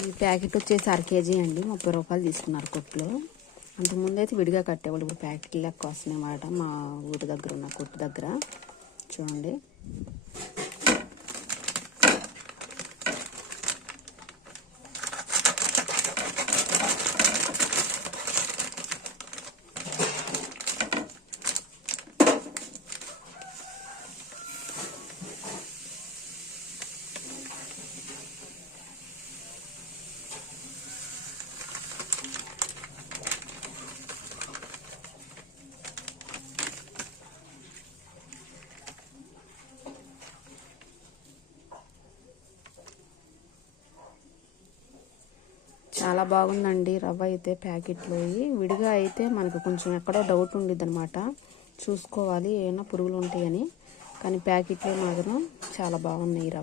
ఈ ప్యాకెట్ వచ్చేసి 1/2 కేజీ అండి, 30 రూపాయలు తీసుకున్నారు కొట్లో. అంతకుముందు అయితే విడిగా కట్టేవాళ్ళు, ఇప్పుడు ప్యాకెట్ లెక్క వస్తున్నాయి అన్నమాట మా ఊరి దగ్గర ఉన్న కొట్టు దగ్గర. చూడండి చాలా బాగుందండి రవ్వ అయితే. ప్యాకెట్లో విడిగా అయితే మనకు కొంచెం ఎక్కడో డౌట్ ఉండిద్ది అనమాట, చూసుకోవాలి ఏమైనా పురుగులు ఉంటాయని. కానీ ప్యాకెట్లో మాత్రం చాలా బాగున్నాయి రవ్వ.